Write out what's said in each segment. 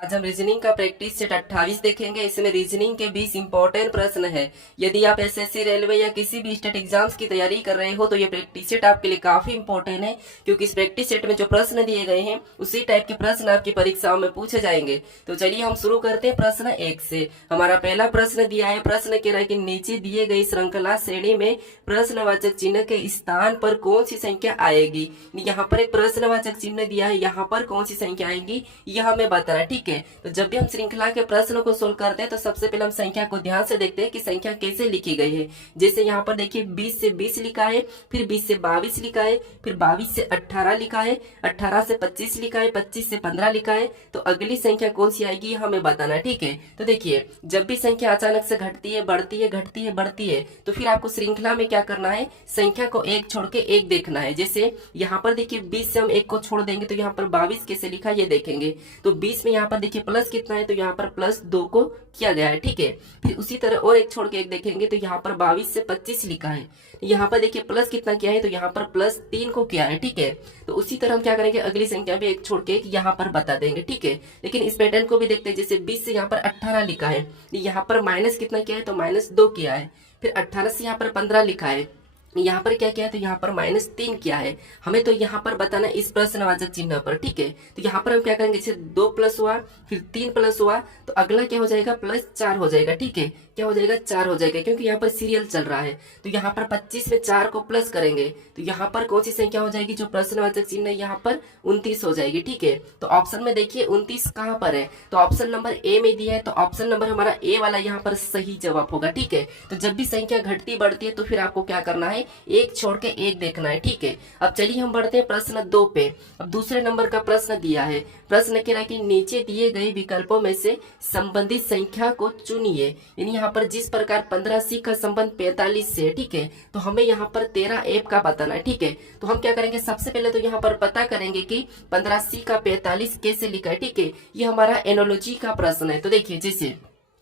आज हम रीजनिंग का प्रैक्टिस सेट 28 देखेंगे। इसमें रीजनिंग के 20 इंपॉर्टेंट प्रश्न है। यदि आप एसएससी, रेलवे या किसी भी स्टेट एग्जाम्स की तैयारी कर रहे हो तो ये प्रैक्टिस सेट आपके लिए काफी इंपॉर्टेंट है, क्योंकि इस प्रैक्टिस सेट में जो प्रश्न दिए गए हैं उसी टाइप के प्रश्न आपकी परीक्षाओं में पूछे जाएंगे। तो चलिए हम शुरू करते हैं प्रश्न 1 से। हमारा पहला प्रश्न दिया है। प्रश्न कह रहा है कि नीचे दिए गई श्रृंखला श्रेणी में प्रश्नवाचक चिन्ह के स्थान पर कौन सी संख्या आएगी। यहाँ पर एक प्रश्नवाचक चिन्ह दिया है, यहाँ पर कौन सी संख्या आएगी यह हमें बताना है। ठीक है, तो जब भी हम श्रृंखला के प्रश्नों को सोल्व करते हैं तो सबसे पहले हम संख्या को ध्यान से देखते हैं कि संख्या कैसे लिखी गई है। जैसे यहाँ पर देखिए 20 से 20 लिखा है, फिर 20 से 22 लिखा है, फिर 22 से 18 लिखा है, 18 से 25 लिखा है, 25 से 15 लिखा है। तो अगली संख्या कौन सी आएगी हमें बताना है। ठीक है, तो देखिए जब भी संख्या अचानक से घटती है, बढ़ती है, घटती है, बढ़ती है, तो फिर आपको श्रृंखला में क्या करना है, संख्या को एक छोड़ के एक देखना है। जैसे यहाँ पर देखिए 20 से हम एक को छोड़ देंगे तो यहाँ पर 22 कैसे लिखा ये देखेंगे। तो 20 में यहाँ पर देखिए प्लस कितना है, तो यहाँ पर +2 को किया गया है। ठीक है, फिर उसी तरह और एक छोड़ के एक देखेंगे तो यहाँ पर 22 से 25 लिखा है। यहाँ पर देखिए प्लस कितना किया है, तो यहाँ पर +3 को किया है। ठीक है, तो उसी तरह हम क्या करेंगे, अगली संख्या भी एक छोड़ के एक यहाँ पर बता देंगे। ठीक है, लेकिन इस पैटर्न को भी देखते हैं। जैसे 20 से यहाँ पर 18 लिखा है, यहाँ पर माइनस कितना किया है, तो -2 किया है। फिर 18 से यहाँ पर 15 लिखा है, यहाँ पर क्या किया है, तो यहाँ पर -3 किया है। हमें तो यहाँ पर बताना इस प्रश्नवाचक चिन्ह पर। ठीक है, तो यहाँ पर हम क्या करेंगे, जैसे 2 प्लस हुआ, फिर 3 प्लस हुआ, तो अगला क्या हो जाएगा, +4 हो जाएगा। ठीक है, क्या हो जाएगा, 4 हो जाएगा, क्योंकि यहाँ पर सीरियल चल रहा है। तो यहाँ पर 25 में 4 को प्लस करेंगे तो यहाँ पर कौन सी संख्या हो जाएगी, जो प्रश्नवाचक चिन्ह है यहाँ पर 29 हो जाएगी। ठीक है, तो ऑप्शन में देखिए 29 कहाँ पर है, तो ऑप्शन नंबर ए में दिया है, तो ऑप्शन नंबर हमारा ए वाला यहाँ पर सही जवाब होगा। ठीक है, तो जब भी संख्या घटती बढ़ती है तो फिर आपको क्या करना है, एक छोड़ के एक देखना है। ठीक है, अब चलिए हम बढ़ते हैं प्रश्न 2 पे। अब दूसरे नंबर का प्रश्न दिया है। प्रश्न कह रहा है कि नीचे दिए गए विकल्पों में से संबंधित संख्या को चुनिए। यानी यहाँ पर जिस प्रकार 15C का संबंध 45 से है, ठीक है, तो हमें यहाँ पर 13F का बताना है। ठीक है, तो हम क्या करेंगे, सबसे पहले तो यहाँ पर पता करेंगे कि 15C का 45 कैसे लिखा है। ठीक है, ये हमारा एनोलॉजी का प्रश्न है। तो देखिए जैसे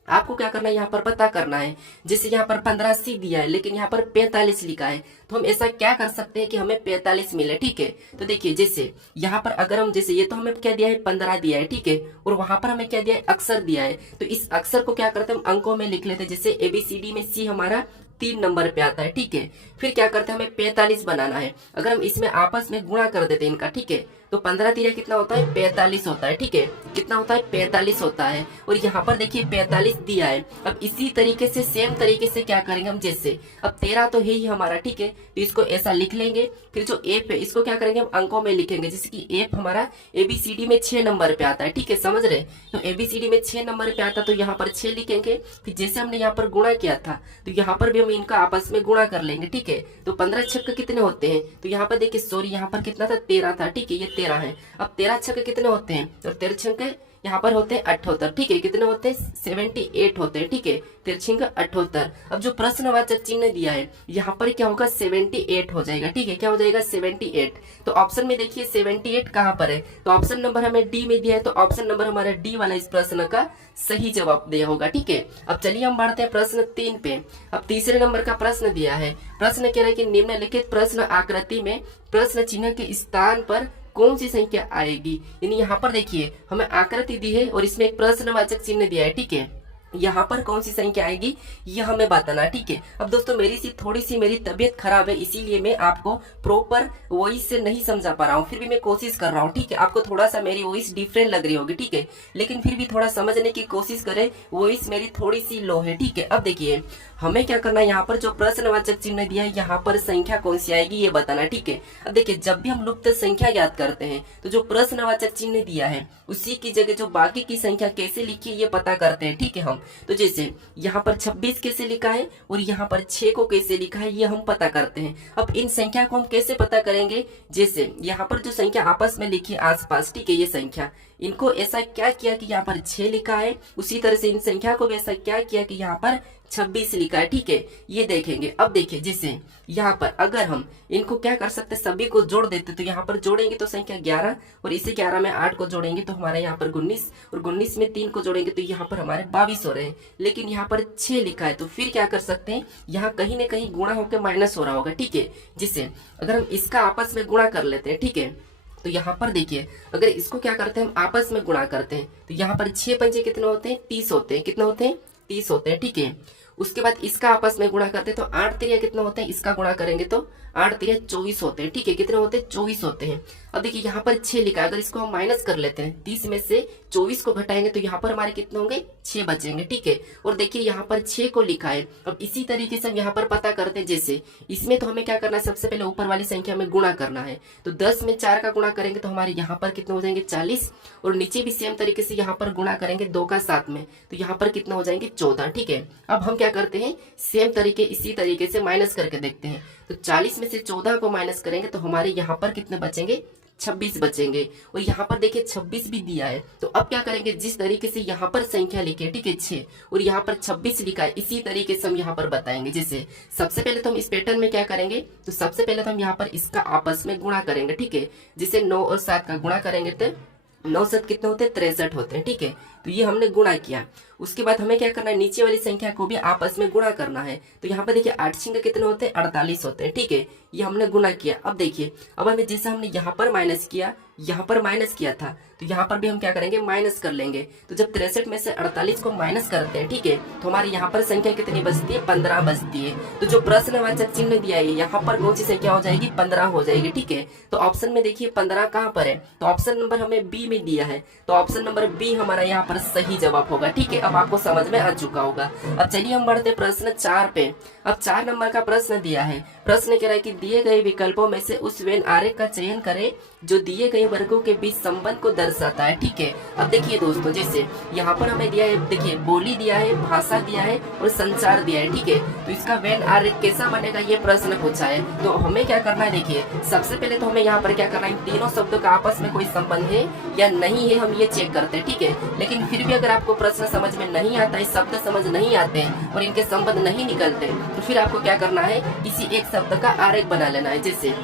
आपको क्या करना है, यहाँ पर पता करना है। जैसे यहाँ पर 15C दिया है लेकिन यहाँ पर 45 लिखा है, तो हम ऐसा क्या कर सकते हैं कि हमें 45 मिले। ठीक है, तो देखिए जैसे यहाँ पर अगर हम, जैसे ये तो हमें क्या दिया है, 15 दिया है। ठीक है, और वहां पर हमें क्या दिया है, अक्षर दिया है। तो इस अक्षर को क्या करते हैं, हम अंकों में लिख लेते हैं। जैसे ABCD में C हमारा 3 नंबर पे आता है। ठीक है, फिर क्या करते हैं, हमें 45 बनाना है। अगर हम इसमें आपस में गुणा कर देते हैं इनका, ठीक है, तो 15 तिरे कितना होता है, 45 होता है। ठीक है, कितना होता है, 45 होता है। और यहाँ पर देखिए 45 दिया है। अब इसी तरीके से सेम तरीके से क्या करेंगे हम, जैसे अब 13 तो है ही हमारा। ठीक है, तो इसको ऐसा लिख लेंगे। फिर जो एफ है इसको क्या करेंगे, हम अंकों में लिखेंगे। जैसे कि एफ हमारा ABCD में 6 नंबर पे आता है। ठीक है, समझ रहे, तो ABCD में 6 नंबर पे आता, तो यहाँ पर 6 लिखेंगे। फिर जैसे हमने यहाँ पर गुणा किया था तो यहाँ पर भी हम इनका आपस में गुणा कर लेंगे। ठीक है, तो 15 छक्के कितने होते हैं, तो यहाँ पर देखिए सॉरी यहाँ पर कितना था, 13 था। ठीक है, ये 13 है। अब 13 छक्के कितने होते हैं, और 13 छक्के यहाँ पर होते हैं 78। ठीक है, कितने होते हैं, 78 होते हैं। ठीक है, 13 78। अब जो प्रश्नवाचक चिन्ह दिया है यहाँ पर क्या होगा, 78 हो जाएगा। ठीक है, क्या हो जाएगा, 78। तो ऑप्शन में देखिए 78 कहाँ पर है, तो ऑप्शन नंबर हमें डी में दिया है, तो ऑप्शन नंबर हमारा डी वाला इस प्रश्न का सही जवाब दिया होगा। ठीक है, अब चलिए हम बढ़ते हैं प्रश्न 3 पे। अब तीसरे नंबर का प्रश्न दिया है। प्रश्न कह रहा है कि निम्नलिखित प्रश्न आकृति में प्रश्न चिन्ह के स्थान पर कौन सी संख्या आएगी। यानी यहाँ पर देखिए हमें आकृति दी है और इसमें एक प्रश्नवाचक चिन्ह दिया है। ठीक है, यहाँ पर कौन सी संख्या आएगी यह हमें बताना। ठीक है, अब दोस्तों थोड़ी सी मेरी तबीयत खराब है, इसीलिए मैं आपको प्रॉपर वॉइस से नहीं समझा पा रहा हूँ। फिर भी मैं कोशिश कर रहा हूँ। ठीक है, आपको थोड़ा सा मेरी वॉइस डिफरेंट लग रही होगी। ठीक है, लेकिन फिर भी थोड़ा समझने की कोशिश करें, वॉइस मेरी थोड़ी सी लो है। ठीक है, अब देखिए हमें क्या करना है, यहाँ पर जो प्रश्नवाचक चिन्ह दिया है यहाँ पर संख्या कौन सी आएगी ये बताना। ठीक है, अब देखिए जब भी हम लुप्त संख्या ज्ञात करते हैं तो जो प्रश्नवाचक चिन्ह दिया है उसी की जगह जो बाकी की संख्या कैसे लिखी है ये पता करते हैं। ठीक है, हम तो जैसे यहाँ पर 26 कैसे लिखा है और यहाँ पर 6 को कैसे लिखा है ये हम पता करते हैं। अब इन संख्या को हम कैसे पता करेंगे, जैसे यहाँ पर जो संख्या आपस में लिखी है आसपास, ठीक है, ये संख्या इनको ऐसा क्या किया कि यहाँ पर 6 लिखा है, उसी तरह से इन संख्या को भी ऐसा क्या किया कि यहाँ पर 26 लिखा है। ठीक है, ये देखेंगे। अब देखिए जैसे यहाँ पर अगर हम इनको क्या कर सकते, सभी को जोड़ देते, तो यहाँ पर जोड़ेंगे तो संख्या 11, और इसे 11 में 8 को जोड़ेंगे तो हमारे यहाँ पर 19, और 19 में 3 को जोड़ेंगे तो यहाँ पर हमारे 22 हो रहे हैं। लेकिन यहाँ पर 6 लिखा है, तो फिर क्या कर सकते हैं, यहाँ कहीं ना कहीं गुणा होकर माइनस हो रहा होगा। ठीक है, जिससे अगर हम इसका आपस में गुणा कर लेते हैं, ठीक है, तो यहाँ पर देखिए अगर इसको क्या करते हैं हम आपस में गुणा करते हैं तो यहाँ पर 6 पंजे कितने होते हैं 30 होते हैं। कितने होते हैं 30 होते हैं। ठीक है, उसके बाद इसका आपस में गुणा करते हैं तो 8 तिरिया कितना होते हैं, इसका गुणा करेंगे तो 8 तिरिया 24 होते हैं। ठीक है, कितने होते हैं 24 होते हैं। अब देखिए यहाँ पर 6 लिखा है, अगर इसको हम माइनस कर लेते हैं 30 में से 24 को घटाएंगे तो यहाँ पर हमारे कितने होंगे 6 बचेंगे। ठीक है, और देखिए यहाँ पर 6 को लिखा है। अब इसी तरीके से हम यहाँ पर पता करते हैं, जैसे इसमें तो हमें क्या करना है, सबसे पहले ऊपर वाली संख्या में गुणा करना है। तो 10 में 4 का गुणा करेंगे तो हमारे यहाँ पर कितने हो जाएंगे 40, और नीचे भी सेम तरीके से यहाँ पर गुणा करेंगे 2 का 7 में तो यहाँ पर कितना हो जाएंगे 14। ठीक है, अब हम क्या करते हैं सेम तरीके इसी तरीके से माइनस करके देखते हैं। तो 40 में से 14 को माइनस करेंगे तो हमारे यहाँ पर कितने बचेंगे 26 बचेंगे, और यहाँ पर देखिए 26 भी दिया है। तो अब क्या करेंगे, जिस तरीके से यहाँ पर संख्या लिखी है, ठीक है 6, और यहाँ पर 26 लिखा है, इसी तरीके से हम यहाँ पर बताएंगे। जैसे सबसे पहले तो हम इस पैटर्न में क्या करेंगे, तो सबसे पहले तो हम यहाँ पर इसका आपस में गुणा करेंगे। ठीक है, जिसे 9 और 7 का गुणा करेंगे तो 9 7 कितने होते हैं 63 होते हैं। ठीक है, तो ये हमने गुणा किया। उसके बाद हमें क्या करना है, नीचे वाली संख्या को भी आपस में गुणा करना है। तो यहाँ पर देखिए 8 छिंग कितने होते हैं 48 होते हैं। ठीक है, ये हमने गुणा किया। अब देखिए अब हमें जैसे हमने यहाँ पर माइनस किया, यहाँ पर माइनस किया था, तो यहाँ पर भी हम क्या करेंगे माइनस कर लेंगे। तो जब 63 में से 48 को माइनस करते हैं, ठीक है, तो हमारे यहाँ पर संख्या कितनी बचती है 15 बचती है। तो जो प्रश्नवाचक चिन्ह दिया है यहाँ पर कौन सी संख्या हो जाएगी 15 हो जाएगी। ठीक है, तो ऑप्शन में देखिए 15 कहाँ पर है, तो ऑप्शन नंबर हमें बी में दिया है, तो ऑप्शन नंबर बी हमारा यहाँ पर सही जवाब होगा। ठीक है, अब आपको समझ में आ चुका होगा। अब चलिए हम बढ़ते प्रश्न 4 पे। अब 4 नंबर का प्रश्न दिया है। प्रश्न कह रहा है कि दिए गए विकल्पों में से उस वेन आरेख का चयन करें जो दिए गए वर्गों के बीच संबंध को दर्शाता है। ठीक है, अब देखिए दोस्तों, जैसे यहाँ पर हमें दिया है, देखिए बोली दिया है, भाषा दिया है और संचार दिया है। ठीक है, तो इसका वेन आरेख कैसा बनेगा ये प्रश्न पूछा है। तो हमें क्या करना है, देखिए सबसे पहले तो हमें यहाँ पर क्या करना है, तीनों शब्दों का आपस में कोई संबंध है या नहीं है हम ये चेक करते हैं। ठीक है, लेकिन फिर भी अगर आपको प्रश्न समझ में नहीं आता है, शब्द समझ नहीं आते हैं और इनके संबंध नहीं निकलते, तो फिर आपको क्या करना है, किसी एक शब्द का आरेख बना लेना है। जैसे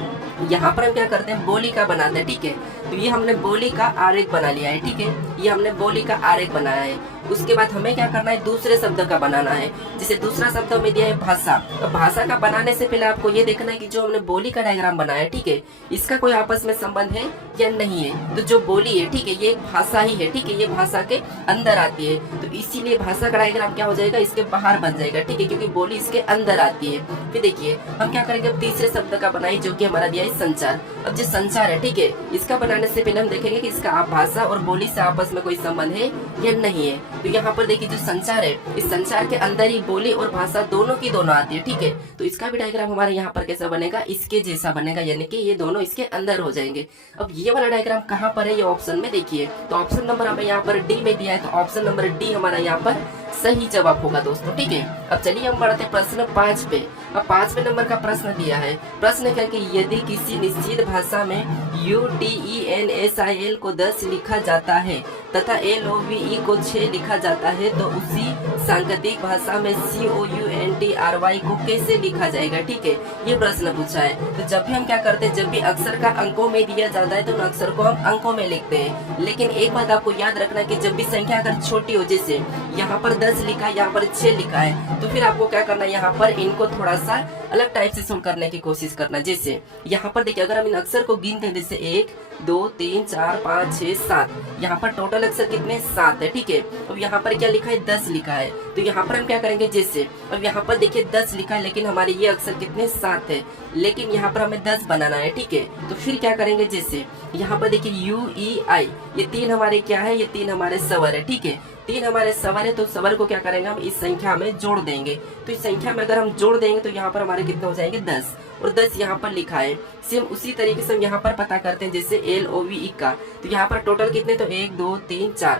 यहाँ पर हम क्या करते हैं बोली का बनाते हैं। ठीक है, तो ये हमने बोली का आरेख बना लिया है। ठीक है, ये हमने बोली का आरेख बनाया है। उसके बाद हमें क्या करना है, दूसरे शब्द का बनाना है। जैसे दूसरा शब्द हमें दिया है भाषा, तो भाषा का बनाने से पहले आपको ये देखना है कि जो हमने बोली का डायग्राम बनाया है, ठीक है, इसका कोई आपस में संबंध है या नहीं है। तो जो बोली है, ठीक है, ये एक भाषा ही है। ठीक है, ये भाषा के अंदर आती है, तो इसीलिए भाषा का डायग्राम क्या हो जाएगा, इसके बाहर बन जाएगा। ठीक है, क्योंकि बोली इसके अंदर आती है। फिर देखिए हम क्या करेंगे, तीसरे शब्द का बनाई जो कि हमारा दिया है संचार। अब जो संचार है, ठीक है, इसका बनाने से पहले हम देखेंगे कि इसका भाषा और बोली से आपस में कोई संबंध है या नहीं है। तो यहाँ पर देखिए जो संचार है, इस संचार के अंदर ही बोली और भाषा दोनों की दोनों आती है। ठीक है, तो इसका भी डायग्राम हमारे यहाँ पर कैसा बनेगा, इसके जैसा बनेगा, यानी कि ये दोनों इसके अंदर हो जाएंगे। अब ये वाला डायग्राम कहाँ पर है, ये ऑप्शन में देखिए, तो ऑप्शन नंबर हमें यहाँ पर डी में दिया है, तो ऑप्शन नंबर डी हमारा यहाँ पर सही जवाब होगा दोस्तों। ठीक है, अब चलिए हम बढ़ते हैं प्रश्न 5 पे। अब 5वें नंबर का प्रश्न दिया है। प्रश्न क्या कि यदि किसी निश्चित भाषा में UDENSIL को 10 लिखा जाता है तथा LOVE को 6 लिखा जाता है, तो उसी सांकेतिक भाषा में COUNTRY को कैसे लिखा जाएगा। ठीक है, ये प्रश्न पूछा है। तो जब भी हम क्या करते हैं, जब भी अक्षर का अंकों में दिया जाता है तो उन अक्षर को हम अंकों में लिखते हैं। लेकिन एक बात आपको याद रखना है कि जब भी संख्या अगर छोटी हो, जैसे यहाँ पर 10 लिखा है, यहाँ पर 6 लिखा है, तो फिर आपको क्या करना है, यहाँ पर इनको थोड़ा सा अलग टाइप से सोल्व करने की कोशिश करना। जैसे यहाँ पर देखिए अगर हम इन अक्षर को गिनते हैं, जैसे 1 2 3 4 5 6 7, यहाँ पर टोटल अक्षर कितने 7 है। ठीक है, अब यहाँ पर क्या लिखा है 10 लिखा है, तो यहाँ पर हम क्या करेंगे, जैसे अब यहाँ पर देखिए 10 लिखा है लेकिन हमारे ये अक्षर कितने 7 है, लेकिन यहाँ पर हमें 10 बनाना है। ठीक है, तो फिर क्या करेंगे, जैसे यहाँ पर देखिए UEI, ये 3 हमारे क्या है, ये 3 हमारे स्वर है। ठीक है, 3 हमारे स्वर है, तो स्वर को क्या करेंगे हम इस संख्या में जोड़ देंगे। तो इस संख्या में अगर हम जोड़ देंगे तो यहाँ पर हमारे कितने हो जाएंगे 10, और 10 यहाँ पर लिखा है। सेम उसी तरीके से हम यहाँ पर पता करते हैं, जैसे LOVE का, तो यहाँ पर टोटल कितने, तो 1 2 3 4,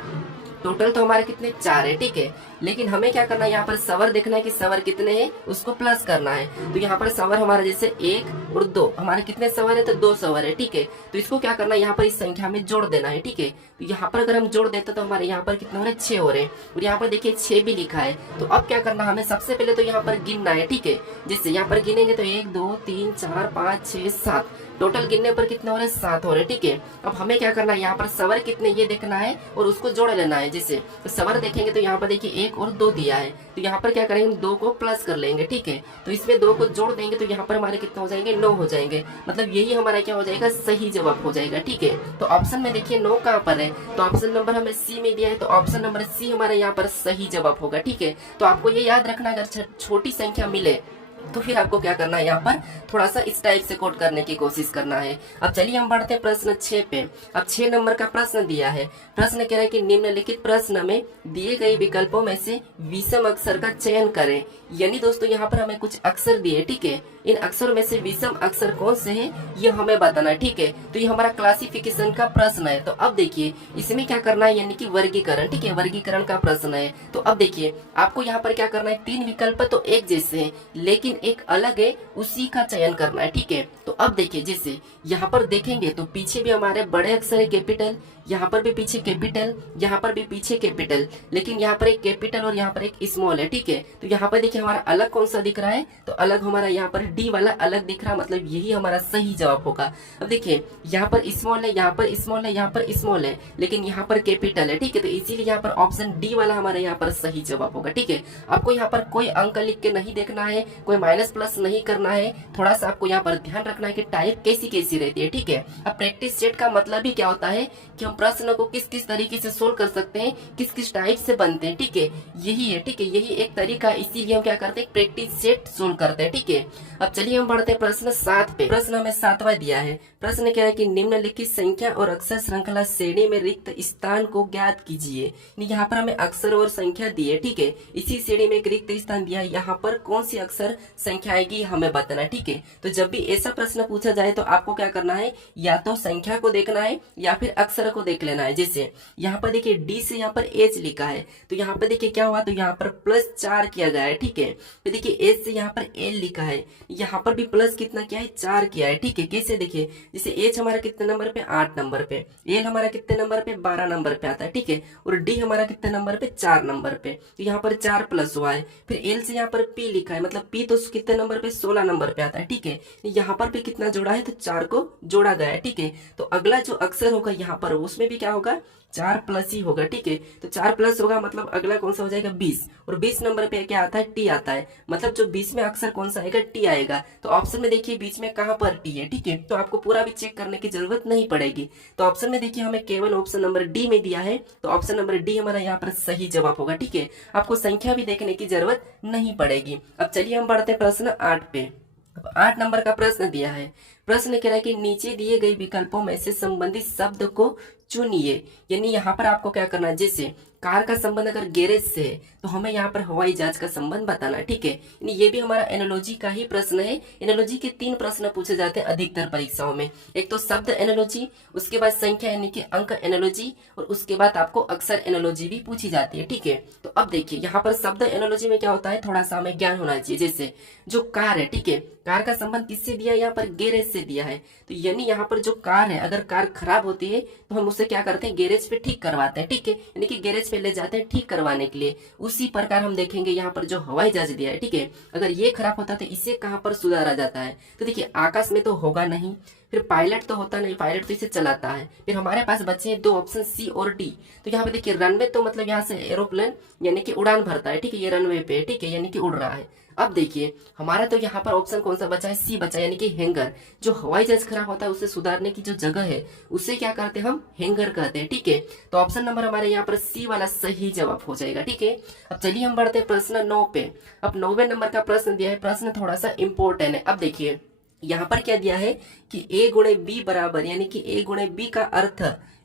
टोटल तो हमारे कितने 4 है। ठीक है, लेकिन हमें क्या करना है, यहाँ पर स्वर देखना है कि स्वर कितने हैं, उसको प्लस करना है। तो यहाँ पर स्वर हमारा जैसे 1 और 2, हमारे कितने स्वर है, तो 2 स्वर है। ठीक है, तो इसको क्या करना है, यहाँ पर इस संख्या में जोड़ देना है। ठीक है, तो यहाँ पर अगर हम जोड़ देते तो हमारे यहाँ पर कितने हो रहे हैं, 6 हो रहे हैं, और यहाँ पर देखिए 6 भी लिखा है। तो अब क्या करना, हमें सबसे पहले तो यहाँ पर गिनना है। ठीक है, जैसे यहाँ पर गिनेंगे तो 1 2 3 4 5 6 7, टोटल गिनने पर कितने हो रहे हैं, 7 हो रहे हैं। ठीक है, अब हमें क्या करना है, यहाँ पर सवर कितने ये देखना है और उसको जोड़ लेना है। जैसे तो सवर देखेंगे तो यहाँ पर देखिए 1 और 2 दिया है, तो यहाँ पर क्या करेंगे, 2 को प्लस कर लेंगे। ठीक है, तो इसमें 2 को जोड़ देंगे तो यहाँ पर हमारे कितने हो जाएंगे, 9 हो जाएंगे। मतलब यही हमारा क्या हो जाएगा, सही जवाब हो जाएगा। ठीक है, तो ऑप्शन में देखिए 9 कहाँ पर है, तो ऑप्शन नंबर हमें सी में दिया है, तो ऑप्शन नंबर सी हमारा यहाँ पर सही जवाब होगा। ठीक है, तो आपको ये याद रखना, अगर छोटी संख्या मिले तो फिर आपको क्या करना है, यहाँ पर थोड़ा सा इस टाइप से कोड करने की कोशिश करना है। अब चलिए हम बढ़ते हैं प्रश्न 6 पे। अब 6 नंबर का प्रश्न दिया है। प्रश्न कह रहा है कि निम्नलिखित प्रश्न में दिए गए विकल्पों में से विषम अक्षर का चयन करें। यानी दोस्तों यहाँ पर हमें कुछ अक्षर दिए, ठीक है, इन अक्षरों में से विषम अक्षर कौन से हैं ये हमें बताना है। ठीक है, तो ये हमारा क्लासिफिकेशन का प्रश्न है। तो अब देखिए इसमें क्या करना है, यानी कि वर्गीकरण। ठीक है, वर्गीकरण का प्रश्न है। तो अब देखिए आपको यहाँ पर क्या करना है, 3 विकल्प तो एक जैसे हैं लेकिन एक अलग है, उसी का चयन करना है। ठीक है, तो अब देखिए जैसे यहाँ पर देखेंगे तो पीछे भी हमारे बड़े अक्षर है कैपिटल, यहाँ पर भी पीछे कैपिटल, यहाँ पर भी पीछे कैपिटल, लेकिन यहाँ पर एक कैपिटल और यहाँ पर एक स्मॉल है। ठीक है, तो यहाँ पर देखिए हमारा अलग कौन सा दिख रहा है, तो अलग हमारा यहाँ पर डी वाला अलग दिख रहा है, मतलब यही हमारा सही जवाब होगा। अब देखिए यहाँ पर स्मॉल है, यहाँ पर स्मॉल है, यहाँ पर स्मॉल है, लेकिन यहाँ पर कैपिटल है। ठीक है, तो इसीलिए यहाँ पर ऑप्शन डी वाला हमारे यहाँ पर सही जवाब होगा। ठीक है, आपको यहाँ पर कोई अंक लिख के नहीं देखना है, कोई माइनस प्लस नहीं करना है, थोड़ा सा आपको यहाँ पर ध्यान रखना है कि टाइप कैसी कैसी रहती है। ठीक है, अब प्रैक्टिस सेट का मतलब ही क्या होता है कि हम प्रश्न को किस किस तरीके से सोल्व कर सकते हैं, किस किस टाइप से बनते हैं। ठीक है, यही है। ठीक है, यही एक तरीका, इसीलिए हम क्या करते हैं, प्रैक्टिस सेट सोल्व करते हैं। ठीक है, अब चलिए हम बढ़ते हैं प्रश्न 7 पे। प्रश्न हमें 7वां दिया है। प्रश्न क्या है कि निम्नलिखित संख्या और अक्षर श्रृंखला श्रेणी में रिक्त स्थान को ज्ञात कीजिए। यहाँ पर हमें अक्षर और संख्या दी है। ठीक है, इसी श्रेणी में एक रिक्त स्थान दिया है, यहाँ पर कौन सी अक्षर संख्या आएगी हमें बताना है। ठीक है, तो जब भी ऐसा प्रश्न पूछा जाए तो आपको क्या करना है, या तो संख्या को देखना है या फिर अक्षर को देख लेना है। जैसे यहाँ पर देखिए डी से यहाँ पर एच लिखा है, तो यहाँ पर देखिए क्या हुआ, तो यहाँ पर +4 किया गया है। ठीक है, तो देखिए एच से यहाँ पर एल लिखा है, यहाँ पर भी प्लस कितना किया है, 4 किया है। ठीक है, कैसे देखिए, जैसे एच हमारा कितने नंबर पे, 8 नंबर पे, एल हमारा कितने नंबर पे, 12 नंबर पे आता है। ठीक है, और डी हमारा कितने नंबर पे, 4 नंबर पे, तो यहाँ पर 4 प्लस हुआ है। फिर एल से यहाँ पर पी लिखा है, मतलब पी तो कितने नंबर पे, 16 नंबर पे आता है। ठीक है, यहाँ पर भी कितना जोड़ा है, तो 4 को जोड़ा गया है। ठीक है, तो अगला जो अक्षर होगा यहाँ पर उसमें भी क्या होगा, 4 प्लस ही होगा। ठीक है, तो 4 प्लस होगा, मतलब अगला कौन सा हो जाएगा, 20, और 20 नंबर पे क्या आता है, टी आता है, मतलब जो 20 में अक्षर कौन सा आएगा, टी आएगा। तो ऑप्शन में देखिए बीच में कहां पर टी है। ठीक है, तो आपको पूरा भी चेक करने की जरूरत नहीं पड़ेगी। तो ऑप्शन में देखिए हमें केवल ऑप्शन नंबर डी में दिया है, तो ऑप्शन नंबर डी हमारा यहाँ पर सही जवाब होगा। ठीक है, आपको संख्या भी देखने की जरूरत नहीं पड़ेगी। अब चलिए हम बढ़ते हैं प्रश्न 8 पे। अब 8 नंबर का प्रश्न दिया है। प्रश्न कह रहा है कि नीचे दिए गए विकल्पों में से संबंधित शब्द को चुनिए। यानी यहाँ पर आपको क्या करना है, जैसे कार का संबंध अगर गैरेज से है तो हमें यहाँ पर हवाई जहाज का संबंध बताना है। ठीक है, यानी ये भी हमारा एनालॉजी का ही प्रश्न है। एनालॉजी के 3 प्रश्न पूछे जाते हैं अधिकतर परीक्षाओं में, एक तो शब्द एनालॉजी, उसके बाद संख्या यानी कि अंक एनालॉजी, और उसके बाद आपको अक्षर एनालॉजी भी पूछी जाती है। ठीक है, तो अब देखिए यहाँ पर शब्द एनालॉजी में क्या होता है, थोड़ा सा हमें ज्ञान होना चाहिए। जैसे जो कार है, ठीक है, कार का संबंध किससे दिया है, यहाँ पर गैरेज से दिया है, तो यानी यहाँ पर जो कार है, अगर कार खराब होती है तो हम उससे क्या करते हैं, गैरेज पे ठीक करवाते हैं। ठीक है, यानी कि गैरेज पे ले जाते हैं ठीक करवाने के लिए। उसी प्रकार हम देखेंगे यहाँ पर जो हवाई जहाज दिया है, ठीक है, अगर ये खराब होता है तो इसे कहाँ पर सुधारा जाता है, तो देखिए आकाश में तो होगा नहीं, फिर पायलट तो होता नहीं, पायलट तो इसे चलाता है। फिर हमारे पास बचे हैं 2 ऑप्शन सी और डी। तो यहाँ पे देखिए रनवे तो मतलब यहाँ से एरोप्लेन यानी कि उड़ान भरता है। ठीक है, ये रनवे पे, ठीक है, यानी कि उड़ रहा है। अब देखिए हमारा तो यहाँ पर ऑप्शन कौन सा बचा है, सी बचा, यानी कि हैंगर। जो हवाई जहाज खराब होता है उसे सुधारने की जो जगह है उसे क्या करते हैं, हम हैंगर कहते हैं। ठीक है, तो ऑप्शन नंबर हमारे यहाँ पर सी वाला सही जवाब हो जाएगा। ठीक है, अब चलिए हम बढ़ते हैं प्रश्न 9 पे। अब 9वें नंबर का प्रश्न दिया है, प्रश्न थोड़ा सा इंपॉर्टेंट है। अब देखिए यहाँ पर क्या दिया है कि ए गुणे बी बराबर, यानी कि ए गुणे बी का अर्थ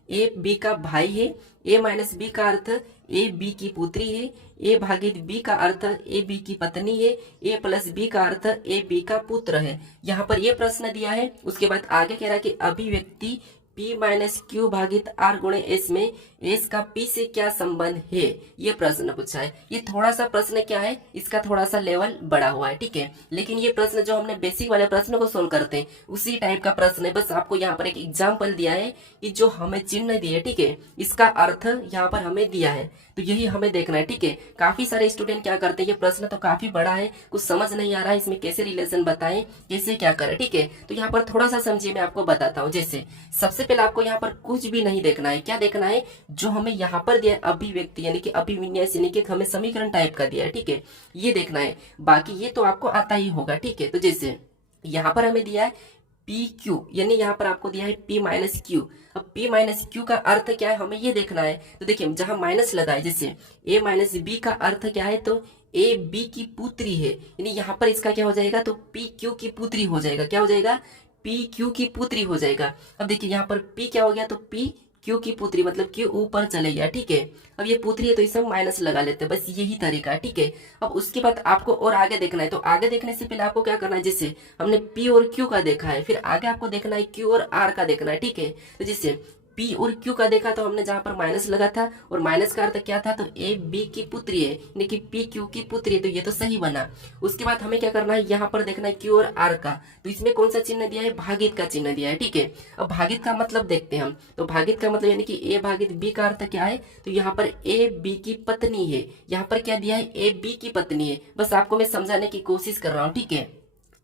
ए बी का भाई है, ए माइनस बी का अर्थ ए बी की पुत्री है, ए भागित बी का अर्थ ए बी की पत्नी है, ए प्लस बी का अर्थ ए बी का पुत्र है। यहाँ पर ये प्रश्न दिया है। उसके बाद आगे कह रहा है कि अभिव्यक्ति P माइनस क्यू भागित R गुणे एस में एस का P से क्या संबंध है, ये प्रश्न पूछा है। ये थोड़ा सा प्रश्न क्या है, इसका थोड़ा सा लेवल बढ़ा हुआ है, ठीक है। लेकिन ये प्रश्न जो हमने बेसिक वाले प्रश्न को सोल्व करते हैं उसी टाइप का प्रश्न है। बस आपको यहाँ पर एक एग्जाम्पल दिया है कि जो हमें चिन्ह दिए, ठीक है, इसका अर्थ यहाँ पर हमें दिया है, तो यही हमें देखना है, ठीक है। काफी सारे स्टूडेंट क्या करते हैं, ये प्रश्न तो काफी बड़ा है, कुछ समझ नहीं आ रहा है इसमें कैसे रिलेशन बताएं, कैसे क्या करें, ठीक है। तो यहाँ पर थोड़ा सा समझिए, मैं आपको बताता हूँ। जैसे सबसे पहले आपको यहाँ पर कुछ भी नहीं देखना है, क्या देखना है, जो हमें यहाँ पर दिया है अभिव्यक्ति यानी कि अभिविन्यास यानी कि हमें समीकरण टाइप का दिया है, ठीक है, ये देखना है। बाकी ये तो आपको आता ही होगा, ठीक है। तो जैसे यहाँ पर हमें दिया है पी क्यू, यानी यहाँ पर आपको दिया है पी माइनस क्यू। अब पी माइनस क्यू का अर्थ क्या है, हमें ये देखना है। तो देखिए जहां माइनस लगा है, जैसे ए माइनस बी का अर्थ क्या है, तो ए बी की पुत्री है, यानी यहाँ पर इसका क्या हो जाएगा, तो पी क्यू की पुत्री हो जाएगा। क्या हो जाएगा, पी क्यू की पुत्री हो जाएगा। अब देखिए यहाँ पर पी क्या हो गया, तो पी क्यू की पुत्री मतलब क्यू ऊपर चले गया, ठीक है। अब ये पुत्री है तो इसमें माइनस लगा लेते हैं, बस यही तरीका है, ठीक है। अब उसके बाद आपको और आगे देखना है, तो आगे देखने से पहले आपको क्या करना है, जैसे हमने पी और क्यू का देखा है, फिर आगे आपको देखना है क्यू और आर का देखना है, ठीक है। तो जैसे पी और क्यू का देखा तो हमने जहां पर माइनस लगा था, और माइनस का अर्थ क्या था, तो ए बी की पुत्री है यानी कि पी क्यू की पुत्री है, तो ये तो सही बना। उसके बाद हमें क्या करना है, यहाँ पर देखना है क्यू और आर का, तो इसमें कौन सा चिन्ह दिया है, भागित का चिन्ह दिया है, ठीक है। अब भागित का मतलब देखते हैं हम, तो भागित का मतलब यानी कि ए भागित बी का अर्थ क्या है, तो यहाँ पर ए बी की पत्नी है, यहाँ पर क्या दिया है, ए बी की पत्नी है। बस आपको मैं समझाने की कोशिश कर रहा हूँ, ठीक है।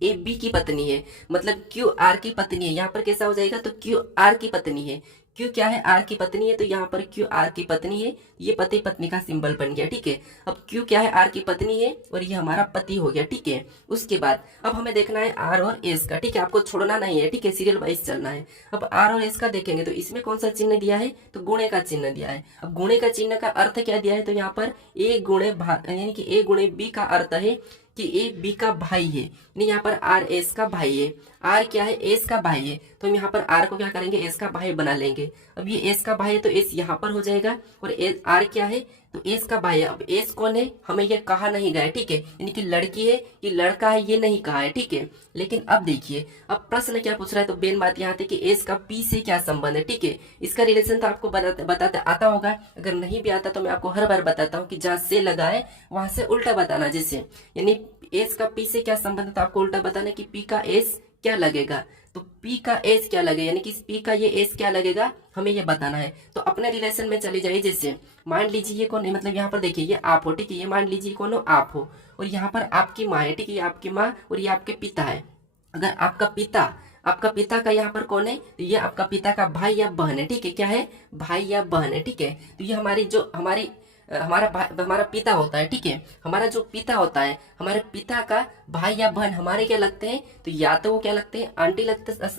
ए बी की पत्नी है मतलब क्यू आर की पत्नी है, यहाँ पर कैसा हो जाएगा, तो क्यू आर की पत्नी है। क्यू क्या है, आर की पत्नी है, तो यहाँ पर क्यू आर की पत्नी है, ये पति पत्नी का सिंबल बन गया, ठीक है। अब क्यू क्या है, आर की पत्नी है, और ये हमारा पति हो गया, ठीक है। उसके बाद अब हमें देखना है आर और एस का, ठीक है, आपको छोड़ना नहीं है, ठीक है, सीरियल वाइज चलना है। अब आर और एस का देखेंगे तो इसमें कौन सा चिन्ह दिया है, तो गुणे का चिन्ह दिया है। अब गुणे का चिन्ह का अर्थ क्या दिया है, तो यहाँ पर ए गुणे यानी कि ए गुणे बी का अर्थ है कि ए बी का भाई है, यानी यहाँ पर आर एस का भाई है। आर क्या है, एस का भाई है, तो हम यहाँ पर आर को क्या करेंगे, एस का भाई बना लेंगे। अब ये एस का भाई है तो एस यहाँ पर हो जाएगा, और आर क्या है, तो एस का भाई है। अब एस कौन है, हमें ये कहा नहीं गया, ठीक है, यानी कि लड़की है कि लड़का है ये नहीं कहा है, ठीक है। लेकिन अब देखिए अब प्रश्न क्या पूछ रहा है, तो मेन बात यहाँ थी कि एस का पी से क्या संबंध है, ठीक है। इसका रिलेशन तो आपको बताते आता होगा, अगर नहीं भी आता तो मैं आपको हर बार बताता हूँ कि जहाँ से लगा है वहां से उल्टा बताना। जैसे यानी एस का पी से क्या संबंध है, तो आपको उल्टा बताना कि पी का एस क्या लगेगा, तो पी का एस क्या लगेगा, यानी कि पी का ये एस क्या लगेगा, हमें ये बताना है। तो अपने रिलेशन में चली जाइए। जैसे मान लीजिए ये कौन है, मतलब यहाँ पर देखिए ये आप हो, ठीक है, ये मान लीजिए कौन हो, आप हो, और यहाँ पर आपकी माँ है, ठीक है, ये आपकी माँ और ये आपके पिता है। अगर आपका पिता का यहाँ पर कौन है, तो ये आपका पिता का भाई या बहन है, ठीक है, क्या है, भाई या बहन है, ठीक है। तो ये हमारा पिता होता है, ठीक है, हमारा जो पिता होता है, हमारे पिता का भाई या बहन हमारे क्या लगते हैं, तो या तो वो क्या लगते हैं, आंटी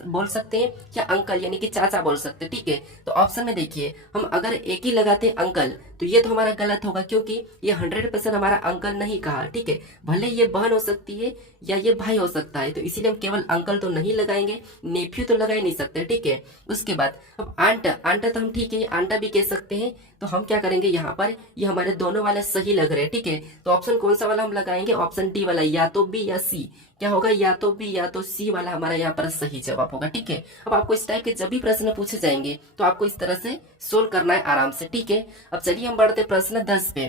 बोल सकते हैं, या अंकल यानी कि चाचा बोल सकते हैं, ठीक है। तो ऑप्शन में देखिए हम अगर एक ही लगाते हैं अंकल, तो ये तो हमारा गलत होगा, क्योंकि ये 100% हमारा अंकल नहीं कहा, ठीक है। भले ये बहन हो सकती है या ये भाई हो सकता है, तो इसीलिए हम केवल अंकल तो नहीं लगाएंगे, नेफ्यू तो लगा ही नहीं सकते, ठीक है। उसके बाद अब आंटा तो हम ठीक है आंटा भी कह सकते हैं, तो हम क्या करेंगे, यहाँ पर ये हमारे दोनों वाले सही लग रहे हैं, ठीक है। तो ऑप्शन कौन सा वाला हम लगाएंगे, ऑप्शन डी वाला, या तो बी या सी। क्या होगा, या तो बी या तो सी वाला हमारा यहाँ पर सही जवाब होगा, ठीक है। अब आपको इस टाइप के जब भी प्रश्न पूछे जाएंगे तो आपको इस तरह से सोल्व करना है आराम से, ठीक है। अब चलिए हम बढ़ते प्रश्न 10 पे।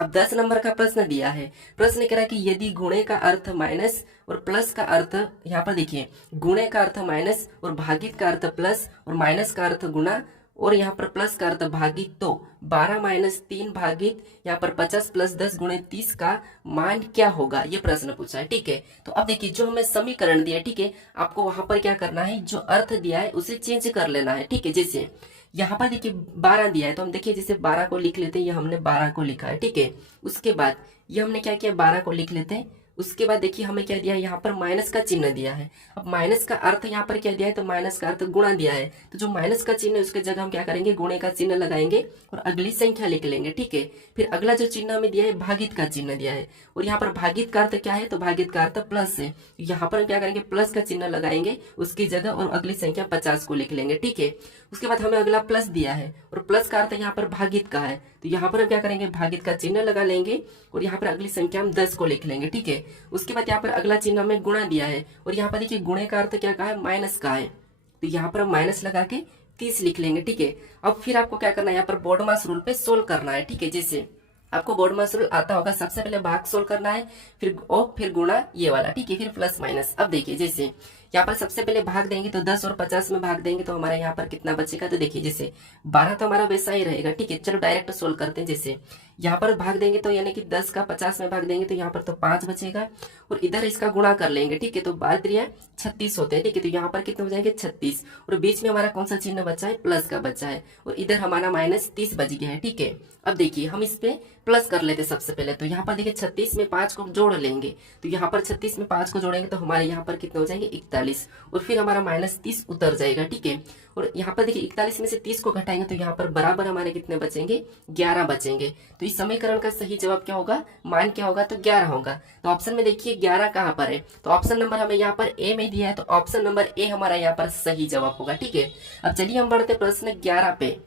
अब 10 नंबर का प्रश्न दिया है। प्रश्न कह रहा है कि यदि गुणे का अर्थ माइनस और प्लस का अर्थ, यहाँ पर देखिए गुणे का अर्थ माइनस और भागित का अर्थ प्लस और माइनस का अर्थ गुणा और यहाँ पर प्लस का अर्थ भागित, तो 12 माइनस 3 भागित यहाँ पर 50 प्लस 10 गुणे 30 का मान क्या होगा, ये प्रश्न पूछा है, ठीक है। तो अब देखिए जो हमें समीकरण दिया है, ठीक है, आपको वहां पर क्या करना है, जो अर्थ दिया है उसे चेंज कर लेना है, ठीक है। जैसे यहाँ पर देखिए 12 दिया है, तो हम देखिए जैसे 12 को लिख लेते हैं, ये हमने 12 को लिखा है, ठीक है। उसके बाद ये हमने क्या किया, 12 को लिख लेते हैं। उसके बाद देखिए हमें क्या दिया है, यहाँ पर माइनस का चिन्ह दिया है। अब माइनस का अर्थ यहाँ पर क्या दिया है, तो माइनस का अर्थ गुणा दिया है, तो जो माइनस का चिन्ह है उसके जगह हम क्या करेंगे, गुणे का चिन्ह लगाएंगे और अगली संख्या लिख लेंगे, ठीक है। फिर अगला जो चिन्ह हमें दिया है, भागित का चिन्ह दिया है, और यहाँ पर भागित का अर्थ क्या है, तो भागित का अर्थ प्लस है, यहाँ पर हम क्या करेंगे, प्लस का चिन्ह लगाएंगे उसकी जगह और अगली संख्या 50 को लिख लेंगे, ठीक है। उसके बाद हमें अगला प्लस दिया है और प्लस का अर्थ यहाँ पर भागित का है, तो यहाँ पर हम क्या करेंगे, भागित का चिन्ह लगा लेंगे और यहाँ पर अगली संख्या हम 10 को लिख लेंगे, ठीक है। उसके बाद यहाँ पर अगला चिन्ह हमें गुणा दिया है और यहाँ पर देखिए गुणे का अर्थ क्या कहा है, माइनस का है, तो यहाँ पर हम माइनस लगा के 30 लिख लेंगे, ठीक है। अब फिर आपको क्या करना है, यहाँ पर बोडमास रूल पे सोल्व करना है, ठीक है। जैसे आपको बोडमास रूल आता होगा, सबसे पहले भाग सोल्व करना है, फिर और फिर गुणा ये वाला, ठीक है, फिर प्लस माइनस। अब देखिए जैसे यहाँ पर सबसे पहले भाग देंगे तो 10 और 50 में भाग देंगे तो हमारे यहाँ पर कितना बचेगा, तो देखिए जैसे 12 तो हमारा वैसा ही रहेगा, ठीक है। चलो डायरेक्ट सोल्व करते हैं। जैसे यहाँ पर भाग देंगे तो यानी कि 10 का 50 में भाग देंगे तो यहाँ पर तो 5 बचेगा, और इधर इसका गुणा कर लेंगे, ठीक है। तो 12 36 होते हैं, ठीक है। तो यहाँ पर कितने हो जाएंगे 36, और बीच में हमारा कौन सा चिन्ह बचा है, प्लस का बचा है, और इधर हमारा -30 बच गया है, ठीक है। अब देखिए हम इस पे प्लस कर लेते सबसे पहले। तो यहाँ पर देखिए 36 में 5 को जोड़ लेंगे, तो यहाँ पर 36 में 5 को जोड़ेंगे तो हमारे यहाँ पर कितने हो जाएंगे 41, और फिर हमारा -30 उतर जाएगा, ठीक है। और यहाँ पर देखिए 41 में से 30 को घटाएंगे तो यहाँ पर बराबर हमारे कितने बचेंगे, 11 बचेंगे। तो इस समीकरण का सही जवाब क्या होगा, मान क्या होगा, तो 11 होगा। तो ऑप्शन में देखिए 11 कहाँ पर है, तो ऑप्शन नंबर हमें यहाँ पर ए में दिया है, तो ऑप्शन नंबर ए हमारा यहाँ पर सही जवाब होगा, ठीक है। अब चलिए हम बढ़ते प्रश्न 11 पे।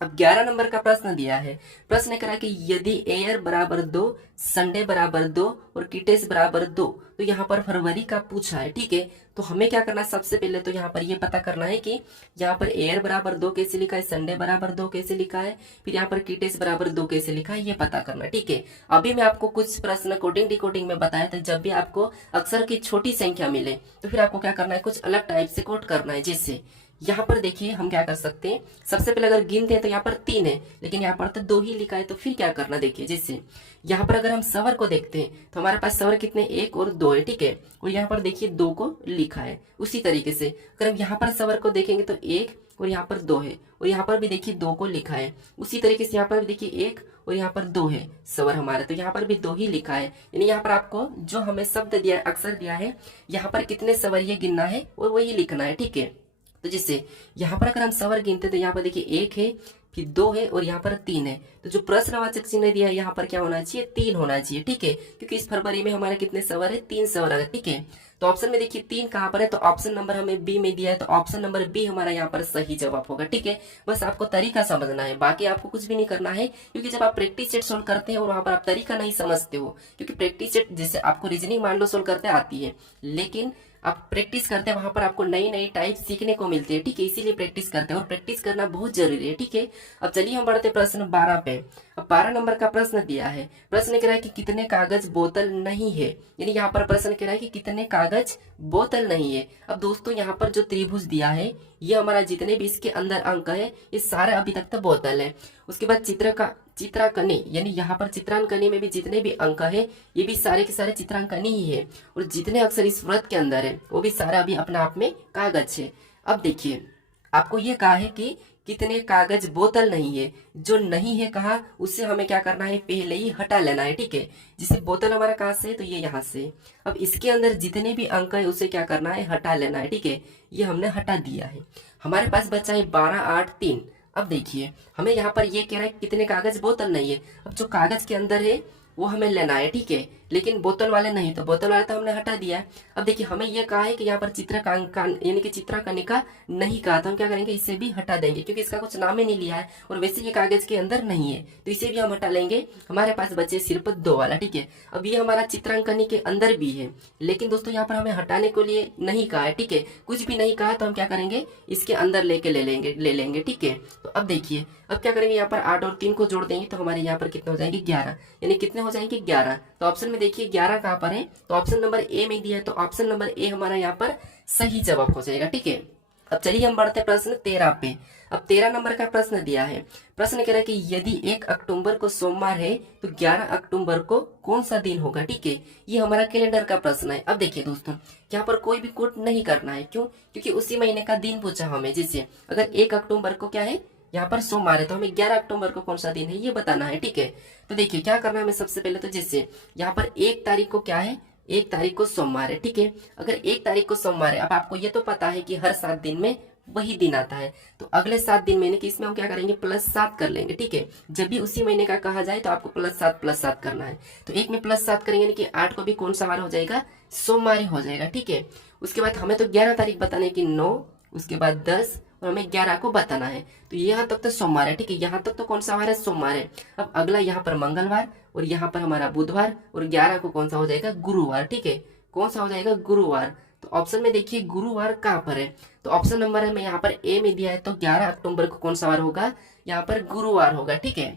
अब 11 नंबर का प्रश्न दिया है। प्रश्न करा कि यदि एयर बराबर 2, संडे बराबर 2 और किटेस बराबर 2, तो यहाँ पर फरवरी का पूछा है, ठीक है। तो हमें क्या करना है, सबसे पहले तो यहाँ पर ये पता करना है कि यहाँ पर एयर बराबर 2 कैसे लिखा है, संडे बराबर 2 कैसे लिखा है, फिर यहाँ पर किटेस बराबर 2 कैसे लिखा है, ये पता करना है, ठीक है। अभी मैं आपको कुछ प्रश्न कोडिंग डिकोडिंग में बताया था, जब भी आपको अक्षर की छोटी संख्या मिले तो फिर आपको क्या करना है, कुछ अलग टाइप से कोड करना है। जैसे यहाँ पर देखिए हम क्या कर सकते हैं, सबसे पहले अगर गिनते हैं तो यहाँ पर 3 है, लेकिन यहाँ पर तो 2 ही लिखा है, तो फिर क्या करना, देखिए जैसे यहाँ पर अगर हम सवर को देखते हैं तो हमारे पास सवर कितने, 1 और 2 है, ठीक है। और यहाँ पर देखिए 2 को लिखा है। उसी तरीके से अगर हम यहाँ पर सवर को देखेंगे तो 1 और यहाँ पर 2 है, और यहाँ पर भी देखिए 2 को लिखा है। उसी तरीके से यहाँ पर भी देखिए 1 और यहाँ पर 2 है सवर हमारा, तो यहाँ पर भी 2 ही लिखा है। यानी यहाँ पर आपको जो हमें शब्द दिया है, अक्षर दिया है, यहाँ पर कितने सवर ये गिनना है और वही लिखना है, ठीक है। तो जैसे यहाँ पर अगर हम सवर गिनते तो यहाँ पर देखिए 1 है, फिर 2 है और यहाँ पर 3 है। तो जो प्रश्नवाचक चिन्ह दिया है यहाँ पर क्या होना चाहिए, 3 होना चाहिए, ठीक है। क्योंकि इस फरवरी में हमारे कितने सवर है, 3 सवर है, ठीक है। तो ऑप्शन में देखिए 3 कहाँ पर है, तो ऑप्शन नंबर हमें बी में दिया है, तो ऑप्शन नंबर बी हमारा यहाँ पर सही जवाब होगा, ठीक है। बस आपको तरीका समझना है, बाकी आपको कुछ भी नहीं करना है। क्योंकि जब आप प्रैक्टिस सेट सोल्व करते हैं और वहां पर आप तरीका नहीं समझते हो, क्योंकि प्रैक्टिस सेट जैसे आपको रीजनिंग मान लो सोल्व करते आती है, लेकिन आप प्रैक्टिस करते हैं वहां पर आपको नई नई टाइप सीखने को मिलती है, ठीक है। इसीलिए प्रैक्टिस करते हैं, और प्रैक्टिस करना बहुत जरूरी है, ठीक है। अब चलिए हम बढ़ते प्रश्न 12 पे। अब 12 नंबर का प्रश्न दिया है। प्रश्न कह रहा है कि कितने कागज बोतल नहीं है, यानी यहाँ पर प्रश्न कह रहा है कि कितने कागज बोतल नहीं है। अब दोस्तों यहाँ पर जो त्रिभुज दिया है, ये हमारा जितने भी इसके अंदर अंक है, ये सारे अभी तक तो बोतल है। उसके बाद चित्रांकनी, यानी यहाँ पर चित्रांकनी में भी जितने भी अंक है, ये भी सारे के सारे चित्रांकनी ही है, और जितने अक्षर इस व्रत के अंदर है वो भी सारा अभी अपने आप में कागज है। अब देखिए आपको ये कहा है कि कितने कागज बोतल नहीं है, जो नहीं है कहा उससे हमें क्या करना है, पहले ही हटा लेना है, ठीक है। जैसे बोतल हमारा कहाँ से है, तो ये यहाँ से। अब इसके अंदर जितने भी अंक है उसे क्या करना है, हटा लेना है, ठीक है। ये हमने हटा दिया है। हमारे पास बचा है 12, 8, 3। अब देखिए हमें यहाँ पर ये कह रहा है कितने कागज बोतल नहीं है। अब जो कागज के अंदर है वो हमें लेना है, ठीक है, लेकिन बोतल वाले नहीं, तो बोतल वाले तो हमने हटा दिया है। अब देखिए हमें यह कहा है कि यहाँ पर चित्रांकन यानी कि चित्रांकनिका नहीं कहा, तो हम क्या करेंगे, इसे भी हटा देंगे, क्योंकि इसका कुछ नाम ही नहीं लिया है और वैसे ये कागज के अंदर नहीं है, तो इसे भी हम हटा लेंगे। हमारे पास बचे सिर्फ 2 वाला, ठीक है। अब ये हमारा चित्रांकनी के अंदर भी है, लेकिन दोस्तों यहाँ पर हमें हटाने के लिए नहीं कहा है, ठीक है। कुछ भी नहीं कहा तो हम क्या करेंगे, इसके अंदर लेके ले लेंगे, ठीक है। तो अब देखिए अब क्या करेंगे, यहाँ पर 8 और 3 को जोड़ देंगे तो हमारे यहाँ पर कितने हो जाएंगे, 11, यानी कितने हो जाएंगे, 11। तो ऑप्शन में देखिए 11 कहाँ पर है, तो ऑप्शन नंबर ए में दिया है, तो ऑप्शन नंबर ए हमारा यहाँ पर सही जवाब हो जाएगा, ठीक है। अब चलिए हम बढ़ते प्रश्न 13 पे। अब 13 नंबर का प्रश्न दिया है। प्रश्न कह रहा है कि यदि 1 अक्टूबर को सोमवार है तो 11 अक्टूबर को कौन सा दिन होगा, ठीक है। ये हमारा कैलेंडर का प्रश्न है। अब देखिए दोस्तों यहाँ पर कोई भी कोड नहीं करना है, क्यों, क्योंकि उसी महीने का दिन पूछा हमें। जैसे अगर 1 अक्टूबर को क्या है, यहाँ पर सोमवार है, तो हमें 11 अक्टूबर को कौन सा दिन है ये बताना है, ठीक है। तो देखिए क्या करना है हमें, सबसे पहले तो जैसे यहाँ पर 1 तारीख को क्या है, 1 तारीख को सोमवार है, ठीक है। अगर 1 तारीख को सोमवार है, अब आपको ये तो पता है कि हर 7 दिन में वही दिन आता है, तो अगले 7 दिन में कि इसमें हम क्या करेंगे, +7 कर लेंगे, ठीक है। जब भी उसी महीने का कहा जाए तो आपको +7 करना है। तो 1 में +7 करेंगे, यानी कि 8 को भी कौन सा वार हो जाएगा, सोमवार हो जाएगा, ठीक है। उसके बाद हमें तो 11 तारीख बताने की 9, उसके बाद 10 और हमें 11 को बताना है। तो यहाँ तक तो सोमवार है, ठीक है। यहाँ तक तो कौन सा वार है, सोमवार है। अब अगला यहाँ पर मंगलवार और यहाँ पर हमारा बुधवार, और 11 को कौन सा हो जाएगा, गुरुवार, ठीक है। कौन सा हो जाएगा, गुरुवार। तो ऑप्शन में देखिए गुरुवार कहाँ पर है, तो ऑप्शन नंबर हमें यहाँ पर ए में दिया है, तो 11 अक्टूबर को कौन सा वार होगा, यहाँ पर गुरुवार होगा। ठीक है,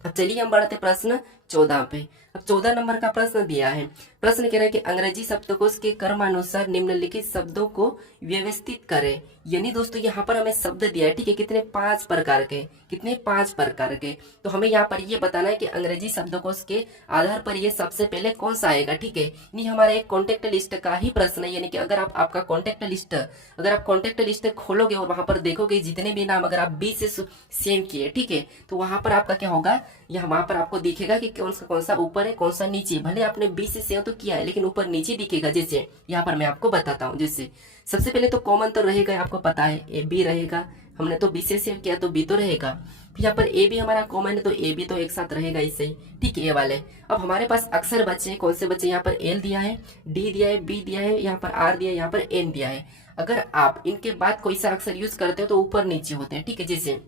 अब चलिए हम बढ़ते प्रश्न 14 पे। अब 14 नंबर का प्रश्न दिया है, प्रश्न कह रहा है कि अंग्रेजी शब्दकोश के क्रमानुसार निम्नलिखित शब्दों को व्यवस्थित करें। यानी दोस्तों यहाँ पर हमें शब्द दिया है, ठीक है, कितने 5 प्रकार के, कितने 5 प्रकार के। तो हमें यहाँ पर ये बताना है कि अंग्रेजी शब्दकोश के आधार पर ये सबसे पहले कौन सा आएगा। ठीक है, यानी हमारा एक कॉन्टेक्ट लिस्ट का ही प्रश्न है, यानी कि अगर आप आपका कॉन्टेक्ट लिस्ट, अगर आप कॉन्टेक्ट लिस्ट खोलोगे और वहां पर देखोगे जितने भी नाम अगर आप 20 से सेम किए, ठीक है, तो वहां पर आपका क्या होगा, यहाँ वहां पर आपको दिखेगा कि कौन सा ऊपर है कौन सा नीचे। भले आपने 20 से सेव तो किया है लेकिन ऊपर नीचे दिखेगा। जैसे यहाँ पर मैं आपको बताता हूँ, जैसे सबसे पहले तो कॉमन तो रहेगा, आपको पता है ए बी रहेगा, हमने तो बी से सेव किया तो बी तो रहेगा। फिर यहाँ पर ए भी हमारा कॉमन है तो ए भी तो एक साथ रहेगा इससे ही, ठीक है, ए वाले। अब हमारे पास अक्षर बचे हैं, कौन से बचे, यहाँ पर एल दिया है, डी दिया है, बी दिया है, यहाँ पर आर दिया है, यहाँ पर एन दिया है। अगर आप इनके बाद कोई सा अक्षर यूज करते हो तो ऊपर नीचे होते हैं, ठीक है। जैसे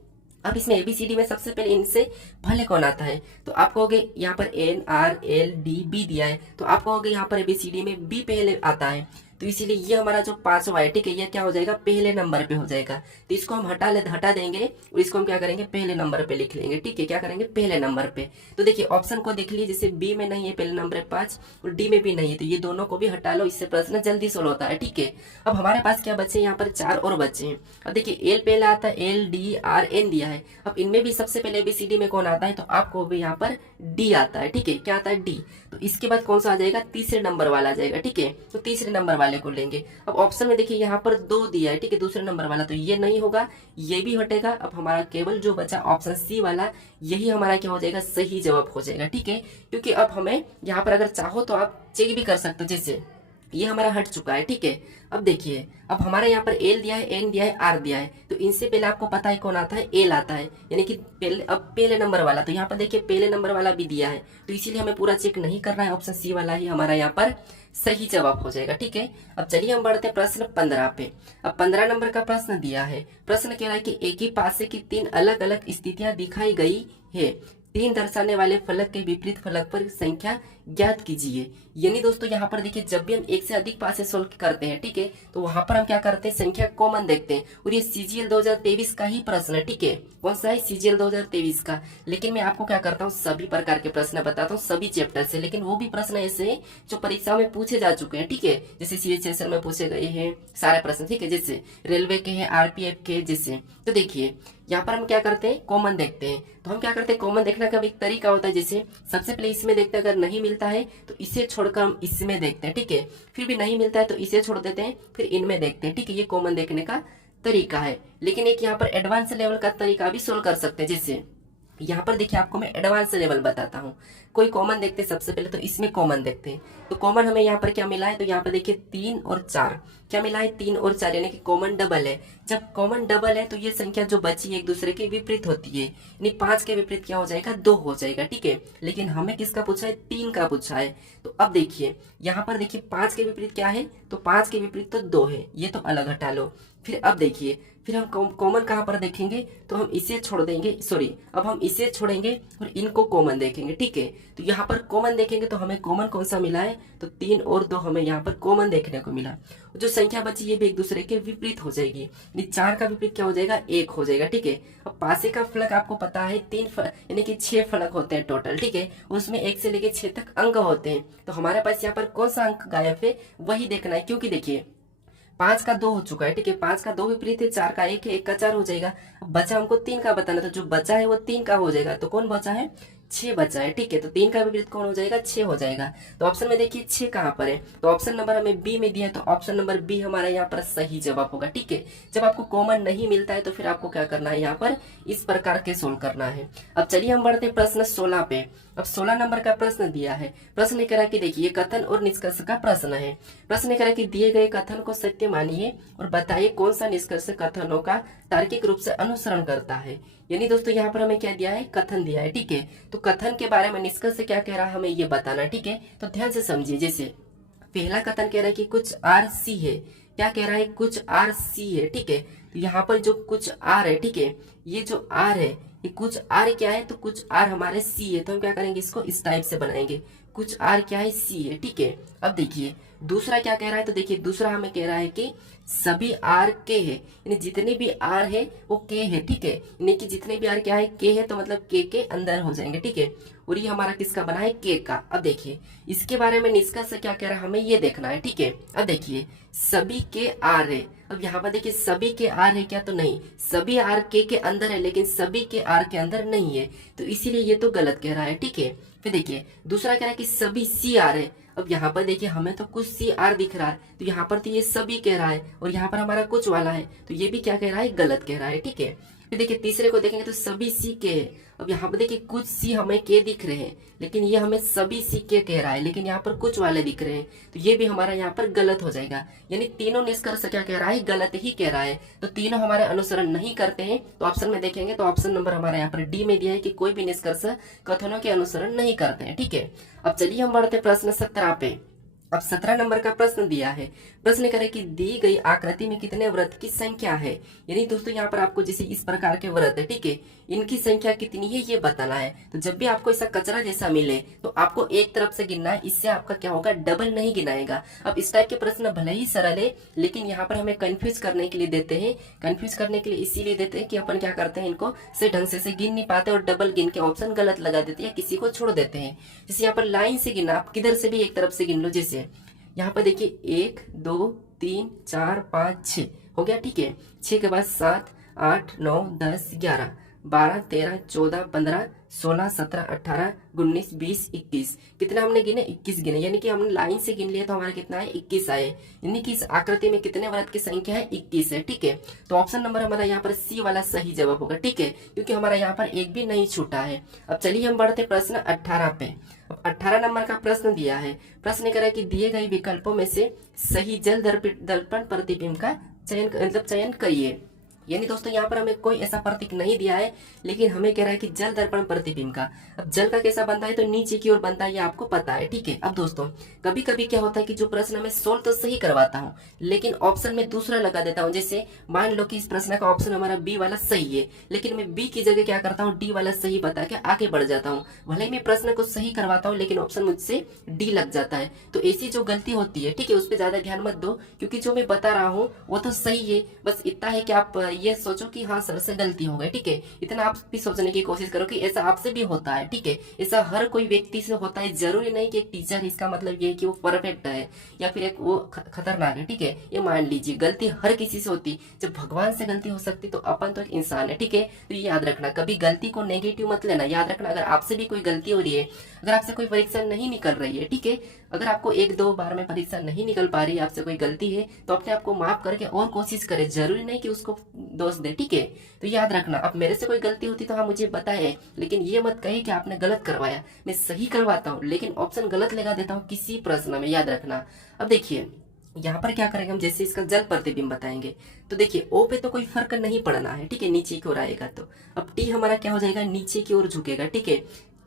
अब इसमें एबीसीडी में सबसे पहले इनसे पहले कौन आता है, तो आप कहोगे यहाँ पर N R L D B दिया है, तो आप कहोगे यहाँ पर एबीसीडी में बी पहले आता है, तो इसीलिए ये हमारा जो 5वां है, ठीक है, ये क्या हो जाएगा, पहले नंबर पे हो जाएगा। तो इसको हम हटा देंगे और इसको हम क्या करेंगे, पहले नंबर पे लिख लेंगे। ठीक है, क्या करेंगे, पहले नंबर पे। तो देखिए ऑप्शन को देख लीजिए, जैसे बी में नहीं है पहले नंबर 5 और डी में भी नहीं है, तो ये दोनों को भी हटा लो, इससे प्रश्न जल्दी सोल्व होता है। ठीक है, अब हमारे पास क्या बचे, यहाँ पर 4 और बचे हैं। अब देखिए एल पहले आता है, एल डी आर एन दिया है। अब इनमें भी सबसे पहले एबीसीडी में कौन आता है, तो आपको भी यहाँ पर डी आता है। ठीक है, क्या आता है, डी। तो इसके बाद कौन सा आ जाएगा, तीसरे नंबर वाला आ जाएगा। ठीक है, तो तीसरे नंबर वाले को लेंगे। अब ऑप्शन में देखिए यहाँ पर 2 दिया है, ठीक है, दूसरे नंबर वाला, तो ये नहीं होगा, ये भी हटेगा। अब हमारा केवल जो बचा ऑप्शन सी वाला, यही हमारा क्या हो जाएगा, सही जवाब हो जाएगा। ठीक है, क्योंकि अब हमें यहाँ पर अगर चाहो तो आप चेक भी कर सकते हो, जैसे ये हमारा हट चुका है। ठीक है, अब देखिए अब हमारा यहाँ पर एल दिया है, एन दिया है, आर दिया है, तो इनसे पहले आपको पता है कौन आता है, एल आता है, यानी कि पहले, अब पहले नंबर वाला। तो यहाँ पर देखिए पहले नंबर वाला भी दिया है, तो इसीलिए हमें पूरा चेक नहीं करना है, ऑप्शन सी वाला ही हमारा यहाँ पर सही जवाब हो जाएगा। ठीक है, अब चलिए हम बढ़ते हैं प्रश्न 15 पे। अब 15 नंबर का प्रश्न दिया है, प्रश्न कह रहा है कि एक ही पासे की 3 अलग अलग स्थितियां दिखाई गई है, 3 दर्शाने वाले फलक के विपरीत फलक पर संख्या ज्ञात कीजिए। यानी दोस्तों यहाँ पर देखिए जब भी हम एक से अधिक पासे सोल्व करते हैं, ठीक है, तो वहां पर हम क्या करते हैं, संख्या कॉमन देखते हैं। और ये सीजीएल 2023 का ही प्रश्न है। ठीक है, कौन सा है, सीजीएल 2023 का। लेकिन मैं आपको क्या करता हूँ, सभी प्रकार के प्रश्न बताता हूँ, सभी चैप्टर से, लेकिन वो भी प्रश्न ऐसे हैं जो परीक्षा में पूछे जा चुके हैं। ठीक है, जैसे सीएचएसएल में पूछे गए हैं सारे प्रश्न, ठीक है, जैसे रेलवे के हैं, आरपीएफ के जैसे। तो देखिए यहाँ पर हम क्या करते हैं, कॉमन देखते हैं। तो हम क्या करते हैं, कॉमन देखने का भी एक तरीका होता है, जैसे सबसे पहले इसमें देखते हैं, अगर नहीं मिलता है तो इसे छोड़कर हम इसमें देखते हैं। ठीक है, फिर भी नहीं मिलता है तो इसे छोड़ देते हैं, फिर इनमें देखते हैं। ठीक है, ये कॉमन देखने का तरीका है। लेकिन एक यहाँ पर एडवांस लेवल का तरीका भी सोल्व कर सकते हैं। जैसे यहाँ पर देखिए आपको मैं एडवांस लेवल बताता हूँ। कोई कॉमन देखते हैं सबसे पहले, तो इसमें कॉमन देखते हैं। तो कॉमन हमें यहाँ पर क्या मिला है, तो यहाँ पर देखिए 3 और 4, क्या मिला है, 3 और 4, यानी कि कॉमन डबल है। जब कॉमन डबल है तो ये संख्या जो बची एक दूसरे के विपरीत होती है, यानी 5 के विपरीत क्या हो जाएगा, 2 हो जाएगा। ठीक है, लेकिन हमें किसका पूछा है, 3 का पूछा है। तो अब देखिए यहाँ पर देखिए 5 के विपरीत क्या है, तो 5 के विपरीत तो 2 है, ये तो अलग हटा लो। फिर अब देखिए, फिर हम कॉमन कहाँ पर देखेंगे, तो हम इसे छोड़ देंगे, सॉरी, अब हम इसे छोड़ेंगे और इनको कॉमन देखेंगे। ठीक है, तो यहाँ पर कॉमन देखेंगे तो हमें कॉमन कौन सा मिला है, तो 3 और 2 हमें यहाँ पर कॉमन देखने को मिला। जो संख्या बची ये भी एक दूसरे के विपरीत हो जाएगी, 4 का विपरीत क्या हो जाएगा, 1 हो जाएगा। ठीक है, अब पासे का फलक आपको पता है 3 यानी कि 6 फलक होते हैं टोटल। ठीक है, उसमें 1 से लेके 6 तक अंक होते हैं। तो हमारे पास यहाँ पर कौन सा अंक गायब है, वही देखना है, क्योंकि देखिए 5 का 2 हो चुका है। ठीक है, 5 का 2 विपरीत है, 4 का 1 है, 1 का 4 हो जाएगा। अब बचा हमको 3 का बताना, तो जो बचा है वो 3 का हो जाएगा। तो कौन बचा है, 6 बचा है। ठीक है, तो 3 का विपरीत कौन हो जाएगा, 6 हो जाएगा। तो ऑप्शन में देखिए 6 कहाँ पर है, तो ऑप्शन नंबर हमें बी में दिया है, तो ऑप्शन नंबर बी हमारा यहाँ पर सही जवाब होगा। ठीक है, जब आपको कॉमन नहीं मिलता है तो फिर आपको क्या करना है, यहाँ पर इस प्रकार के सोल्व करना है। अब चलिए हम बढ़ते हैं प्रश्न 16 पे। अब 16 नंबर का प्रश्न दिया है, प्रश्न कह रहा है कि देखिए कथन और निष्कर्ष का प्रश्न है। प्रश्न कह रहा है कि दिए गए कथन को सत्य मानिए और बताइए कौन सा निष्कर्ष कथनों का तार्किक रूप से अनुसरण करता है। यानी दोस्तों यहाँ पर हमें क्या दिया है, कथन दिया है। ठीक है, तो कथन के बारे में निष्कर्ष क्या कह रहा है हमें ये बताना। ठीक है, तो ध्यान से समझिए। जैसे पहला कथन कह रहा है कि कुछ आर सी है, क्या कह रहा है, कुछ आर सी है। ठीक है, तो यहाँ पर जो कुछ आर है, ठीक है, ये जो आर है, ये कुछ आर क्या है, तो कुछ आर हमारे सी है। तो हम क्या करेंगे, इसको इस टाइप से बनाएंगे, कुछ आर क्या है, सी है, ठीक है। अब देखिए दूसरा क्या कह रहा है, तो देखिए दूसरा हमें कह रहा है कि सभी आर के है, यानी जितने भी आर है वो के है, ठीक है। यानी कि जितने भी आर क्या है, के है, तो मतलब के अंदर हो जाएंगे, ठीक है। और ये हमारा किसका बना है, के का। अब देखिए इसके बारे में निष्कर्ष क्या कह रहा है, हमें ये देखना है, ठीक है। अब देखिए सभी के आर है, अब यहाँ पर देखिए सभी के आर है क्या, तो नहीं, सभी आर के अंदर है लेकिन सभी के आर के अंदर नहीं है, तो इसीलिए ये तो गलत कह रहा है, ठीक है। फिर देखिए दूसरा कह रहा है कि सभी सी आर है। अब यहाँ पर देखिए हमें तो कुछ सी आर दिख रहा है, तो यहाँ पर तो ये सभी कह रहा है और यहाँ पर हमारा कुछ वाला है, तो ये भी क्या कह रहा है, गलत कह रहा है, ठीक है। फिर देखिए तीसरे को देखेंगे तो सभी सी के है। अब यहाँ पर देखिए कुछ सी हमें के दिख रहे हैं लेकिन ये हमें सभी सी के कह रहा है, लेकिन यहाँ पर कुछ वाले दिख रहे हैं, तो ये भी हमारा यहाँ पर गलत हो जाएगा। यानी तीनों निष्कर्ष क्या कह रहा है, गलत ही कह रहा है, तो तीनों हमारे अनुसरण नहीं करते हैं। तो ऑप्शन में देखेंगे तो ऑप्शन नंबर हमारा यहाँ पर डी में दिया है कि कोई भी निष्कर्ष कथनों के अनुसरण नहीं करते हैं, ठीक है। अब चलिए हम बढ़ते प्रश्न 17 पे। अब 17 नंबर का प्रश्न दिया है, प्रश्न करे कि दी गई आकृति में कितने वृत्त की संख्या है। यानी दोस्तों यहाँ पर आपको जैसे इस प्रकार के वृत्त है, ठीक है, इनकी संख्या कितनी है ये बताना है। तो जब भी आपको ऐसा कचरा जैसा मिले तो आपको एक तरफ से गिनना है, इससे आपका क्या होगा, डबल नहीं गिनाएगा। अब इस टाइप के प्रश्न भले ही सरल है लेकिन यहाँ पर हमें कंफ्यूज करने के लिए देते हैं, कंफ्यूज करने के लिए इसीलिए देते हैं कि अपन क्या करते हैं, इनको सही ढंग से गिन नहीं पाते और डबल गिन के ऑप्शन गलत लगा देते हैं, किसी को छोड़ देते हैं। जैसे यहाँ पर लाइन से गिनना, आप किधर से भी एक तरफ से गिन लो। जैसे यहाँ पर देखिए 1 2 3 4 5 6 हो गया, ठीक है। 6 के बाद 7 8 9 10 11 12 13 14 15 16 17 18 19 20 21, कितना हमने गिने, 21 गिने। यानी कि हमने लाइन से गिन लिया तो हमारा कितना है, 21 आए। यानी कि इस आकृति में कितने वृत्त की संख्या है, 21 है, ठीक है। तो ऑप्शन नंबर हमारा यहाँ पर सी वाला सही जवाब होगा, ठीक है, क्योंकि हमारा यहाँ पर एक भी नहीं छूटा है। अब चलिए हम बढ़ते प्रश्न 18 पे। अब 18 नंबर का प्रश्न दिया है, प्रश्न कह रहा है कि दिए गए विकल्पों में से सही जल दर्पण प्रतिबिंब का चयन करिए। यानी दोस्तों यहाँ पर हमें कोई ऐसा प्रतीक नहीं दिया है लेकिन हमें कह रहा है कि जल दर्पण प्रतिबिंब का। अब जल का कैसा बनता है, तो नीचे की ओर बनता है, ये आपको पता है, ठीक है। अब दोस्तों कभी कभी क्या होता है कि जो प्रश्न मैं सोल्व तो सही करवाता हूँ लेकिन ऑप्शन में दूसरा लगा देता हूँ। जैसे मान लो कि इस प्रश्न का ऑप्शन हमारा बी वाला सही है लेकिन मैं बी की जगह क्या करता हूँ, डी वाला सही बता के आगे बढ़ जाता हूँ। भले ही मैं प्रश्न को सही करवाता हूँ लेकिन ऑप्शन मुझसे डी लग जाता है। तो ऐसी जो गलती होती है, ठीक है, उस पर ज्यादा ध्यान मत दो क्योंकि जो मैं बता रहा हूँ वो तो सही है। बस इतना है कि आप ये सोचो कि हाँ सर से गलती हो गई, ठीक है। इतना आप भी सोचने की कोशिश करो कि ऐसा आपसे भी होता है, ठीक है। ऐसा हर कोई व्यक्ति से होता है, जरूरी नहीं कि एक टीचर इसका मतलब ये कि वो परफेक्ट है या फिर एक वो खतरनाक है, ठीक है। ये मान लीजिए गलती हर किसी से होती, जब भगवान से गलती हो सकती तो अपन तो एक इंसान है, ठीक है। तो ये याद रखना, कभी गलती को नेगेटिव मत लेना। याद रखना अगर आपसे भी कोई गलती हो रही है, अगर आपसे कोई परीक्षा नहीं निकल रही है, ठीक है, अगर आपको 1-2 बार में परीक्षा नहीं निकल पा रही है, आपसे कोई गलती है तो अपने आप को माफ करके और कोशिश करें, जरूरी नहीं कि उसको दोष दे, ठीक है। तो याद रखना, अब मेरे से कोई गलती होती तो हाँ मुझे बताए, लेकिन ये मत कही कि आपने गलत करवाया। मैं सही करवाता हूँ लेकिन ऑप्शन गलत लगा देता हूँ किसी प्रश्न में, याद रखना। अब देखिए यहाँ पर क्या करेंगे हम, जैसे इसका जल प्रतिबिंब बताएंगे तो देखिए ओ पे तो कोई फर्क नहीं पड़ना है, ठीक है, नीचे की ओर आएगा। तो अब टी हमारा क्या हो जाएगा, नीचे की ओर झुकेगा, ठीक है।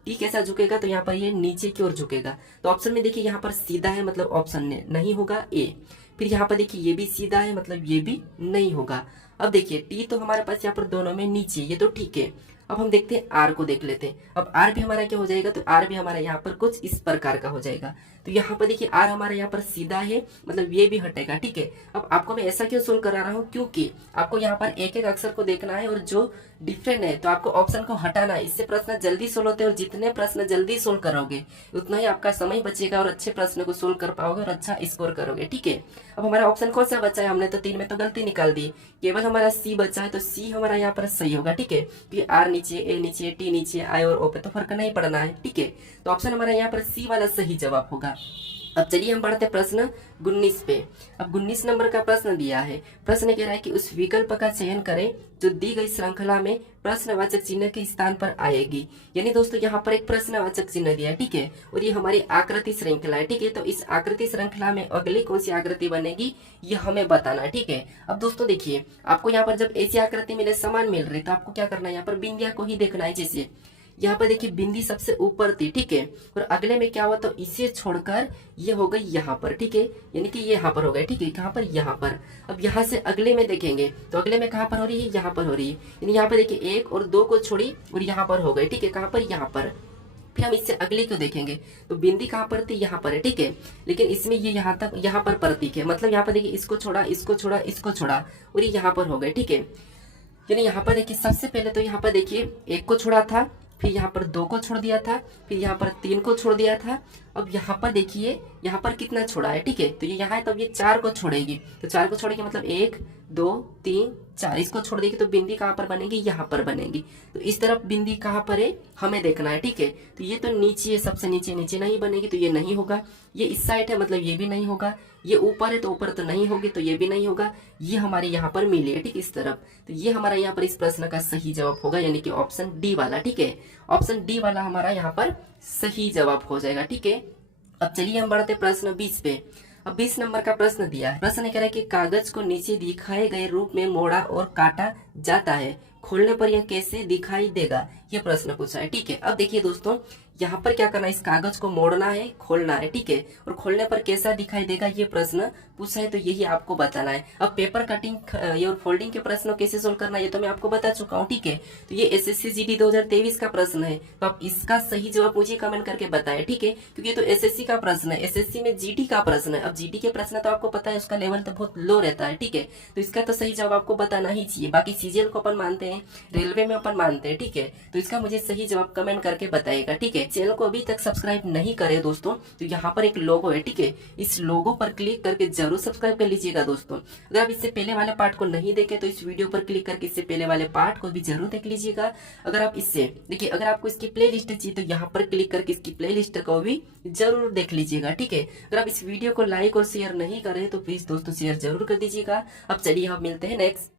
टी कैसा झुकेगा, तो यहाँ पर ये नीचे की ओर झुकेगा। तो ऑप्शन में देखिए यहाँ पर सीधा है, मतलब ऑप्शन ने नहीं होगा ए। फिर यहाँ पर देखिए ये भी सीधा है, मतलब ये भी नहीं होगा। अब देखिए टी तो हमारे पास यहाँ पर दोनों में नीचे, ये तो ठीक है। अब हम देखते हैं आर को देख लेते हैं। अब आर भी हमारा क्या हो जाएगा, तो आर भी हमारा यहाँ पर कुछ इस प्रकार का हो जाएगा। तो यहाँ पर देखिए आर हमारे यहाँ पर सीधा है, मतलब ये भी हटेगा, ठीक है। अब आपको मैं ऐसा क्यों सोल्व करा रहा हूँ, क्योंकि आपको यहाँ पर एक एक अक्षर को देखना है और जो डिफरेंट है तो आपको ऑप्शन को हटाना है। इससे प्रश्न जल्दी सोल्व होते हैं और जितने प्रश्न जल्दी सोल्व करोगे उतना ही आपका समय बचेगा और अच्छे प्रश्न को सोल्व कर पाओगे और अच्छा स्कोर करोगे, ठीक है। अब हमारा ऑप्शन कौन सा बचा है, हमने तो 3 में तो गलती निकाल दी, केवल हमारा सी बचा है। तो सी हमारा यहाँ पर सही होगा, ठीक है। तो आर नीचे, ए नीचे, टी नीचे, आई और ओ पे तो फर्क नहीं पड़ना है, ठीक है। तो ऑप्शन हमारा यहाँ पर सी वाला सही जवाब होगा। अब चलिए हम बढ़ते प्रश्न 19 पे। अब 19 नंबर का प्रश्न दिया है, प्रश्न कह रहा है कि उस विकल्प का चयन करें जो दी गई श्रृंखला में प्रश्नवाचक चिन्ह के स्थान पर आएगी। यानी दोस्तों यहाँ पर एक प्रश्नवाचक चिन्ह दिया है, ठीक है, और ये हमारी आकृति श्रृंखला है, ठीक है। तो इस आकृति श्रृंखला में अगली कौन सी आकृति बनेगी ये हमें बताना है, ठीक है। अब दोस्तों देखिए आपको यहाँ पर जब ऐसी आकृति मिले, समान मिल रही, तो आपको क्या करना है, यहाँ पर बिंदिया को ही देखना है। जैसे यहाँ पर देखिए बिंदी सबसे ऊपर थी, ठीक है, और अगले में क्या हुआ, तो इसे छोड़कर ये हो गई यहाँ पर, ठीक है, यानी कि ये यहाँ पर हो गए, ठीक है, कहाँ पर, यहाँ पर। अब यहाँ से अगले में देखेंगे तो अगले में कहाँ पर हो रही है, यहाँ पर हो रही है, यानी यहाँ पर देखिए 1 और 2 को छोड़ी और यहाँ पर हो गए, ठीक है, कहाँ पर, यहाँ पर। फिर हम इससे अगले को देखेंगे तो बिंदी कहाँ पर थी, यहाँ पर है, ठीक है। लेकिन इसमें ये यहाँ तक यहाँ पर प्रतीक है, मतलब यहाँ पर देखिए इसको छोड़ा, इसको छोड़ा, इसको छोड़ा और ये यहाँ पर हो गए, ठीक है। यानी यहाँ पर देखिए सबसे पहले तो यहाँ पर देखिए 1 को छोड़ा था, फिर यहाँ पर 2 को छोड़ दिया था, फिर यहाँ पर 3 को छोड़ दिया था। अब यहाँ पर देखिए यहाँ पर कितना छोड़ा है, ठीक है। तो ये यहाँ है तो अब ये 4 को छोड़ेगी, तो 4 को छोड़ेगी मतलब 1 2 3 4, इसको छोड़ देगी तो बिंदी कहाँ पर बनेगी, यहाँ पर बनेगी। तो इस तरफ बिंदी कहाँ पर है हमें देखना है, ठीक है। तो ये तो नीचे है, सबसे नीचे, नीचे नहीं बनेगी तो ये नहीं होगा। ये इस साइड है मतलब ये भी नहीं होगा। ये ऊपर है तो ऊपर तो नहीं होगी तो ये भी नहीं होगा। ये हमारे यहाँ पर मिली है, ठीक, इस तरफ। तो ये हमारा यहाँ पर इस प्रश्न का सही जवाब होगा, यानी कि ऑप्शन डी वाला, ठीक है। ऑप्शन डी वाला हमारा यहाँ पर सही जवाब हो जाएगा, ठीक है। अब चलिए हम बढ़ते प्रश्न 20 पे। अब 20 नंबर का प्रश्न दिया है। प्रश्न कह रहा है कि कागज को नीचे दिखाए गए रूप में मोड़ा और काटा जाता है, खोलने पर यह कैसे दिखाई देगा, ये प्रश्न पूछा है, ठीक है। अब देखिए दोस्तों यहाँ पर क्या करना है, इस कागज को मोड़ना है, खोलना है, ठीक है। और खोलने पर कैसा दिखाई देगा ये प्रश्न पूछा है, तो यही आपको बताना है। अब पेपर कटिंग और फोल्डिंग के प्रश्नों कैसे सोल्व करना है ये तो मैं आपको बता चुका हूँ, ठीक है। तो ये एसएससी जीडी 2023 का प्रश्न है, तो आप इसका सही जवाब मुझे कमेंट करके बताएं, ठीक है। क्योंकि ये तो एसएससी का प्रश्न है, एसएससी में जीडी का प्रश्न है। अब जीडी के प्रश्न तो आपको पता है उसका लेवल तो बहुत लो रहता है, ठीक है। तो इसका तो सही जवाब आपको बताना ही चाहिए। बाकी सीजीएल को अपन मानते हैं, रेलवे में अपन मानते हैं, ठीक है। तो इसका मुझे सही जवाब कमेंट करके बताइएगा, ठीक है। चैनल को अभी तक सब्सक्राइब नहीं करे दोस्तों तो यहाँ पर एक लोगो है, ठीक है। इस लोगो पर क्लिक करके जरूर सब्सक्राइब कर लीजिएगा दोस्तों। अगर आप इससे पहले वाले पार्ट को नहीं देखे तो इस वीडियो पर क्लिक करके इससे पहले वाले पार्ट को भी जरूर देख लीजिएगा। अगर आप इससे देखिए, अगर आपको इसकी प्लेलिस्ट चाहिए तो यहाँ पर क्लिक करके इसकी प्लेलिस्ट को भी जरूर देख लीजिएगा, ठीक है। अगर आप इस वीडियो को लाइक और शेयर नहीं कर रहे तो प्लीज दोस्तों शेयर जरूर कर दीजिएगा। अब चलिए हम मिलते हैं नेक्स्ट